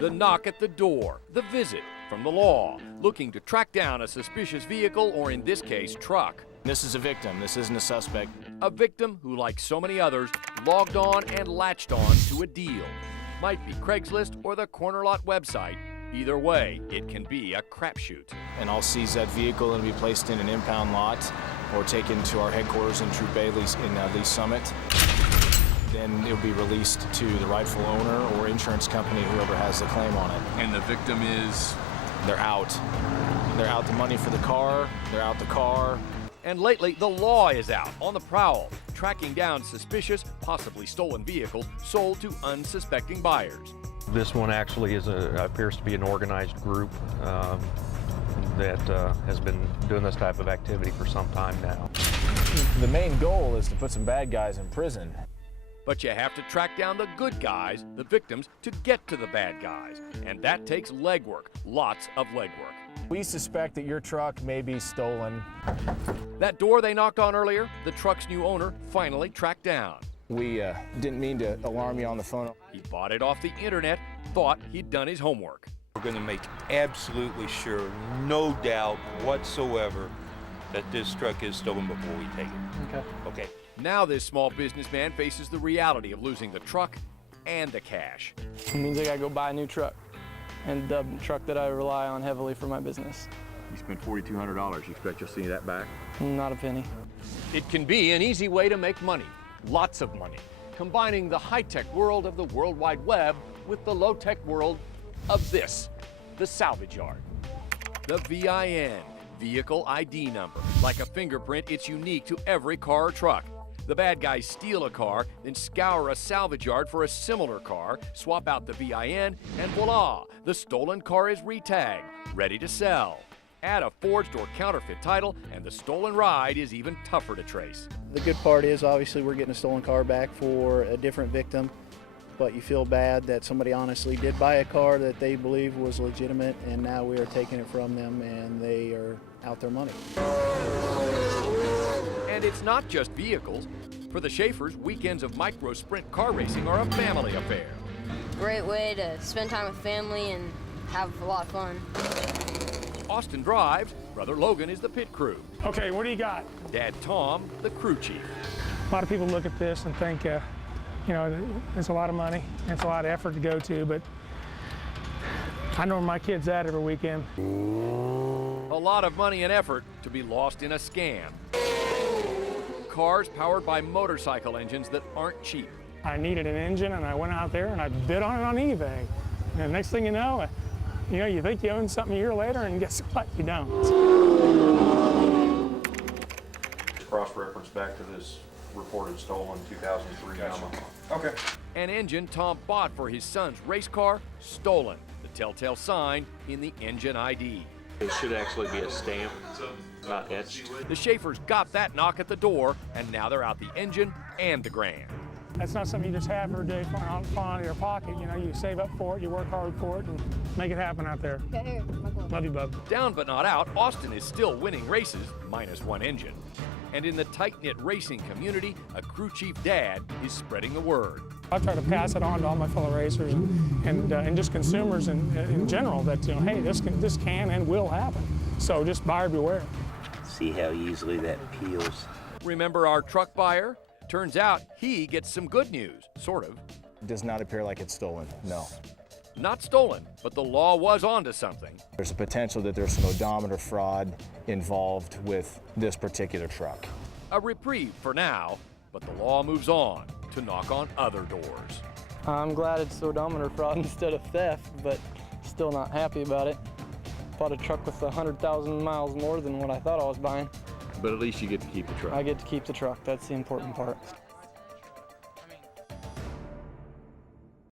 The knock at the door, the visit from the law, looking to track down a suspicious vehicle, or in this case, truck. This is a victim. This isn't a suspect. A victim who, like so many others, logged on and latched on to a deal. Might be Craigslist or the Corner Lot website. Either way, it can be a crapshoot. And I'll seize that vehicle and be placed in an impound lot or taken to our headquarters in Troop A in Lee Summit. Then it'll be released to the rightful owner or insurance company, whoever has the claim on it. And the victim is? They're out. They're out the money for the car. They're out the car. And lately, the law is out on the prowl, tracking down suspicious, possibly stolen vehicles sold to unsuspecting buyers. This one actually appears to be an organized group that has been doing this type of activity for some time now. The main goal is to put some bad guys in prison. But you have to track down the good guys, the victims, to get to the bad guys. And that takes legwork, lots of legwork. We suspect that your truck may be stolen. That door they knocked on earlier, the truck's new owner finally tracked down. We didn't mean to alarm you on the phone. He bought it off the internet, thought he'd done his homework. We're going to make absolutely sure, no doubt whatsoever, that this truck is stolen before we take it. Okay. Okay. Now this small businessman faces the reality of losing the truck and the cash. It means I gotta go buy a new truck, and the truck that I rely on heavily for my business. You spent $4,200. You expect you'll see that back? Not a penny. It can be an easy way to make money, lots of money, combining the high-tech world of the World Wide Web with the low-tech world of this, the salvage yard. The VIN, Vehicle ID number. Like a fingerprint, it's unique to every car or truck. The bad guys steal a car, then scour a salvage yard for a similar car, swap out the VIN, and voila, the stolen car is retagged, ready to sell. Add a forged or counterfeit title, and the stolen ride is even tougher to trace. The good part is obviously we're getting a stolen car back for a different victim, but you feel bad that somebody honestly did buy a car that they believe was legitimate, and now we are taking it from them and they are out their money. And it's not just vehicles. For the Schaefers, weekends of micro sprint car racing are a family affair. Great way to spend time with family and have a lot of fun. Austin drives, brother Logan is the pit crew. Okay, what do you got? Dad Tom, the crew chief. A lot of people look at this and think, you know, it's a lot of money, it's a lot of effort to go to, but I know where my kid's at every weekend. A lot of money and effort to be lost in a scam. Cars powered by motorcycle engines that aren't cheap. I needed an engine, and I went out there and I bid on it on eBay. And the next thing you know, you think you own something a year later, and guess what? You don't. Cross-reference back to this reported stolen 2003 Yamaha. Okay. An engine Tom bought for his son's race car, stolen. The telltale sign in the engine ID. It should actually be a stamp, not etched. The Schaefers got that knock at the door, and now they're out the engine and the grand. That's not something you just have every day falling out of your pocket. You know, you save up for it, you work hard for it, and make it happen out there. Love you, bub. Down but not out, Austin is still winning races, minus one engine. And in the tight-knit racing community, a crew chief dad is spreading the word. I try to pass it on to all my fellow racers and just consumers in general that, you know, hey, this can and will happen. So just buyer beware. See how easily that peels. Remember our truck buyer? Turns out he gets some good news, sort of. It does not appear like it's stolen, no. Not stolen, but the law was onto something. There's a potential that there's some odometer fraud involved with this particular truck. A reprieve for now, but the law moves on to knock on other doors. I'm glad it's odometer fraud instead of theft, but still not happy about it. Bought a truck with 100,000 miles more than what I thought I was buying. But at least you get to keep the truck. I get to keep the truck. That's the important part.